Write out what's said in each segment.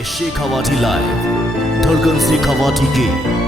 है शेखावाटी लाइव, धड़कन शेखावाटी की।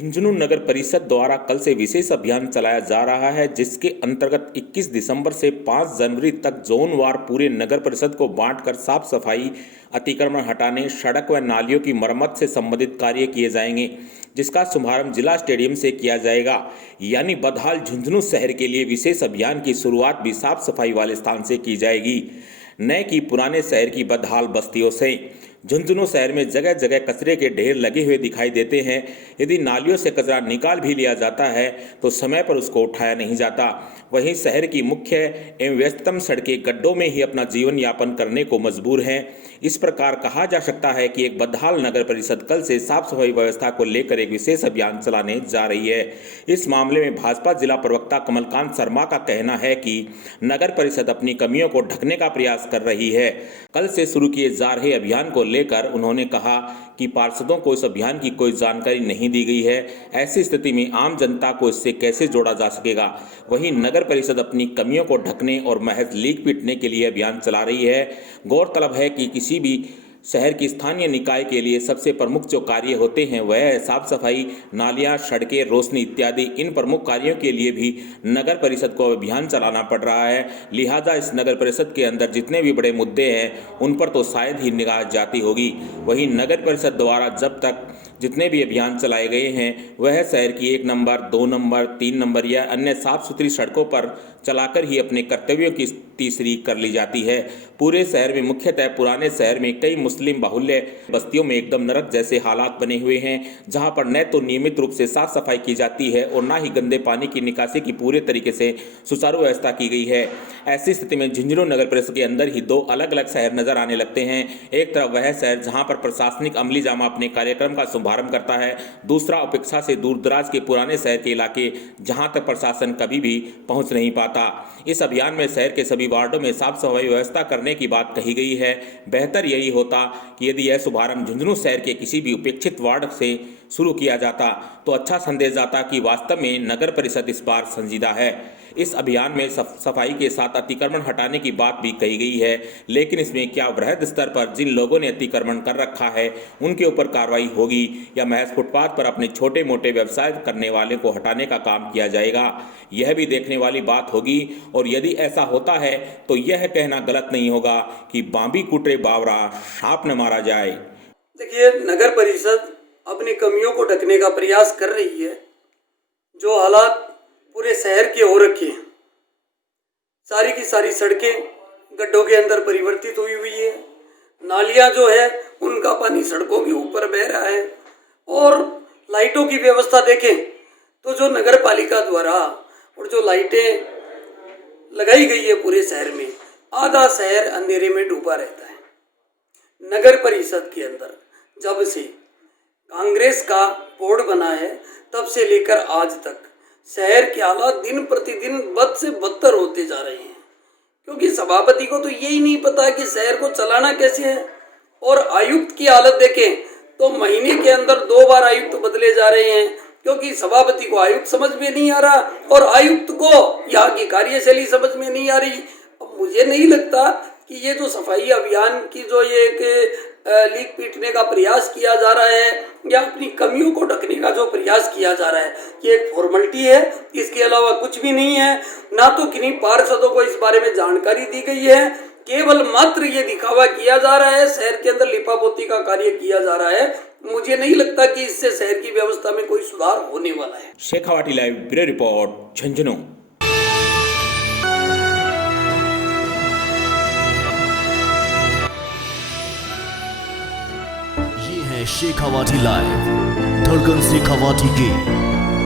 झुंझुनू नगर परिषद द्वारा कल से विशेष अभियान चलाया जा रहा है, जिसके अंतर्गत 21 दिसंबर से 5 जनवरी तक जोनवार पूरे नगर परिषद को बांटकर साफ सफाई, अतिक्रमण हटाने, सड़क व नालियों की मरम्मत से संबंधित कार्य किए जाएंगे, जिसका शुभारंभ जिला स्टेडियम से किया जाएगा। यानी बदहाल झुंझुनू शहर के लिए विशेष अभियान की शुरुआत भी साफ सफाई वाले स्थान से की जाएगी, न कि पुराने शहर की बदहाल बस्तियों से। झुंझुनू शहर में जगह जगह कचरे के ढेर लगे हुए दिखाई देते हैं। यदि नालियों से कचरा निकाल भी लिया जाता है तो समय पर उसको उठाया नहीं जाता। वहीं शहर की मुख्य एवं व्यस्ततम सड़कें गड्ढों में ही अपना जीवन यापन करने को मजबूर हैं। इस प्रकार कहा जा सकता है कि एक बदहाल नगर परिषद कल से साफ सफाई व्यवस्था को लेकर एक विशेष अभियान चलाने जा रही है। इस मामले में भाजपा जिला प्रवक्ता कमलकांत शर्मा का कहना है कि नगर परिषद अपनी कमियों को ढकने का प्रयास कर रही है। कल से शुरू किए जा रहे अभियान को लेकर उन्होंने कहा कि पार्षदों को इस अभियान की कोई जानकारी नहीं दी गई है। ऐसी स्थिति में आम जनता को इससे कैसे जोड़ा जा सकेगा। वहीं नगर परिषद अपनी कमियों को ढकने और महज लीक पीटने के लिए अभियान चला रही है। गौरतलब है कि किसी भी शहर की स्थानीय निकाय के लिए सबसे प्रमुख जो कार्य होते हैं वह है साफ सफाई, नालियां, सड़कें, रोशनी इत्यादि। इन प्रमुख कार्यों के लिए भी नगर परिषद को अभियान चलाना पड़ रहा है। लिहाजा इस नगर परिषद के अंदर जितने भी बड़े मुद्दे हैं उन पर तो शायद ही निगाह जाती होगी। वहीं नगर परिषद द्वारा जब तक जितने भी अभियान चलाए गए हैं वह शहर की 1 नंबर, 2 नंबर, 3 नंबर या अन्य साफ सुथरी सड़कों पर चलाकर ही अपने कर्तव्यों की तीसरी कर ली जाती है। पूरे शहर में मुख्यतः पुराने शहर में कई मुस्लिम बाहुल्य बस्तियों में एकदम नरक जैसे हालात बने हुए हैं, जहां पर न तो नियमित रूप से साफ सफाई की जाती है और न ही गंदे पानी की निकासी की पूरे तरीके से सुचारू व्यवस्था की गई है। ऐसी स्थिति में झुंझुनू नगर परिषद के अंदर ही 2 अलग अलग शहर नजर आने लगते हैं। एक तरफ वह शहर जहाँ पर प्रशासनिक अमली जामा अपने कार्यक्रम का शुभारंभ करता है, दूसरा अपेक्षा से दूर दराज के पुराने शहर के इलाके जहाँ तक प्रशासन कभी भी पहुँच नहीं पाता। इस अभियान में शहर के सभी वार्डों में साफ सफाई व्यवस्था करने की बात कही गई है। बेहतर यही होता कि यदि यह शुभारंभ झुंझुनू शहर के किसी भी उपेक्षित वार्ड से शुरू किया जाता तो अच्छा संदेश जाता कि वास्तव में नगर परिषद इस बार संजीदा है। इस अभियान में सफाई के साथ अतिक्रमण हटाने की बात भी कही गई है, लेकिन इसमें क्या वृहद स्तर पर जिन लोगों ने अतिक्रमण कर रखा है उनके ऊपर कार्रवाई होगी या महज फुटपाथ पर अपने छोटे मोटे व्यवसाय करने वाले को हटाने का काम किया जाएगा, यह भी देखने वाली बात होगी। और यदि ऐसा होता है तो यह कहना गलत नहीं होगा कि बांबी कुटरे बावरा सांप न मारा जाए। देखिए, नगर परिषद अपनी कमियों को ढकने का प्रयास कर रही है। जो हालात पूरे शहर के हो रखे हैं, सारी की सारी सड़कें गड्ढों के अंदर परिवर्तित हुई है। नालियां जो है उनका पानी सड़कों के ऊपर बह रहा है। और लाइटों की व्यवस्था देखें तो जो नगर पालिका द्वारा और जो लाइटें लगाई गई है पूरे शहर में, आधा शहर अंधेरे में डूबा रहता है। नगर परिषद के अंदर जब से कांग्रेस का बोर्ड बना है तब से लेकर आज तक शहर के हालात दिन प्रतिदिन बद से बदतर होते जा रहे हैं, क्योंकि सभापति को तो यही नहीं पता कि शहर को चलाना कैसे है। और आयुक्त की हालत देखें तो महीने के अंदर 2 बार आयुक्त बदले जा रहे हैं, क्योंकि सभापति को आयुक्त समझ में नहीं आ रहा और आयुक्त को यहाँ की कार्यशैली समझ में नहीं आ रही। अब मुझे नहीं लगता कि ये जो सफाई अभियान की जो ये एक लीक पीटने का प्रयास किया जा रहा है या अपनी कमियों को ढकने का जो प्रयास किया जा रहा है, ये एक फॉर्मेलिटी है, इसके अलावा कुछ भी नहीं है। ना तो किन्हीं पार्षदों को इस बारे में जानकारी दी गई है, केवल मात्र ये दिखावा किया जा रहा है, शहर के अंदर लिपापोती का कार्य किया जा रहा है। मुझे नहीं लगता कि इससे शहर की व्यवस्था में कोई सुधार होने वाला है। Shekhawati live bureau report, Jhunjhunu. Shekhawati live, धड़कन शेखावाटी की।